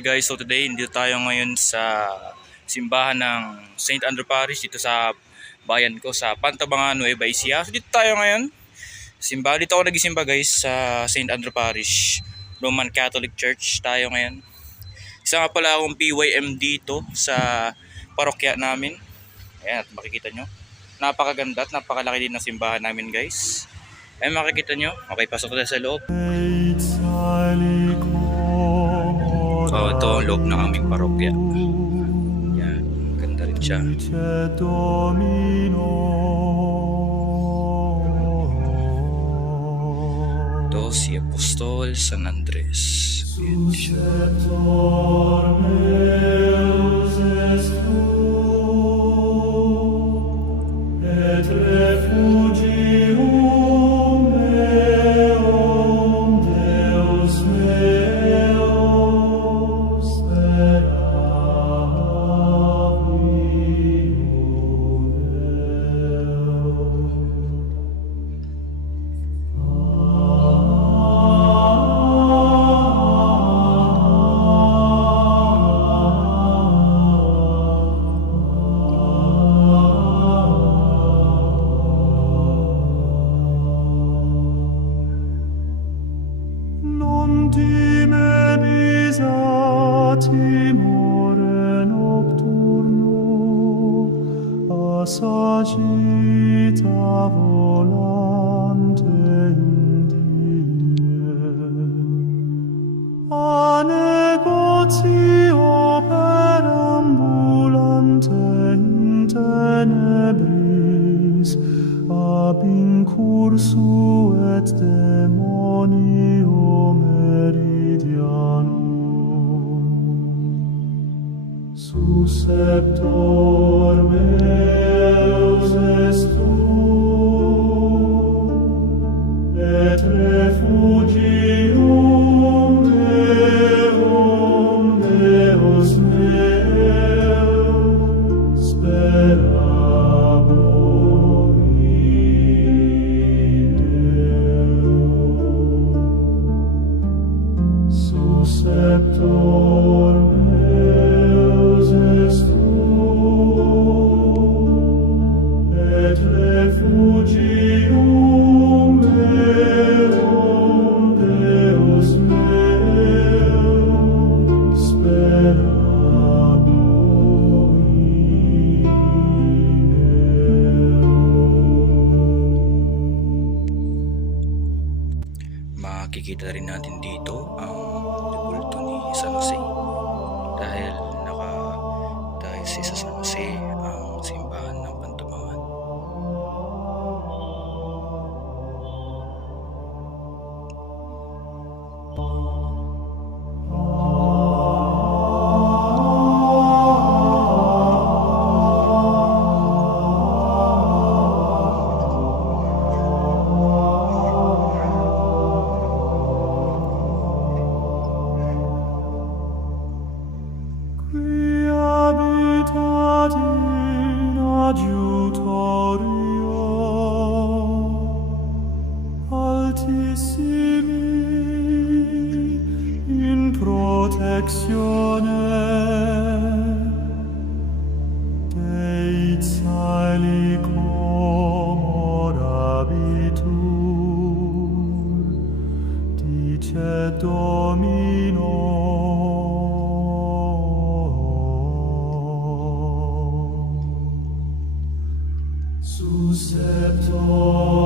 Okay guys, so today dito tayo ngayon sa simbahan ng St. Andrew Parish dito sa bayan ko sa Pantabangan, Nueva Ecija. So dito tayo ngayon. Dito ako nagisimba guys sa St. Andrew Parish, Roman Catholic Church tayo ngayon. Isa nga pala akong PYM dito sa parokya namin. Ayan, at makikita nyo. Napakaganda at napakalaki din ng simbahan namin guys. Ayan, makikita nyo. Okay, pasok tayo sa loob. Ito ang loob ng aming parokya. Yan, ganda rin siya. Ito si Apostol San Andres. Yan siya. Sagita volante in die a negotio perambulante in tenebris ab incursu et demonio meridianum susceptor meus est tu et refugium meum Deus meu sperabor in Deum susceptor meus est tu et refugium meum Deus meu sperabor in Deum. Makikita rin natin dito ang bulto ni San Jose dahil naka-diocese sa San Jose ang simbahan ng Pantabangan. Qui habitat in adiutorio altissimi in protectione Dei caeli comorabitur dice Domino susceptor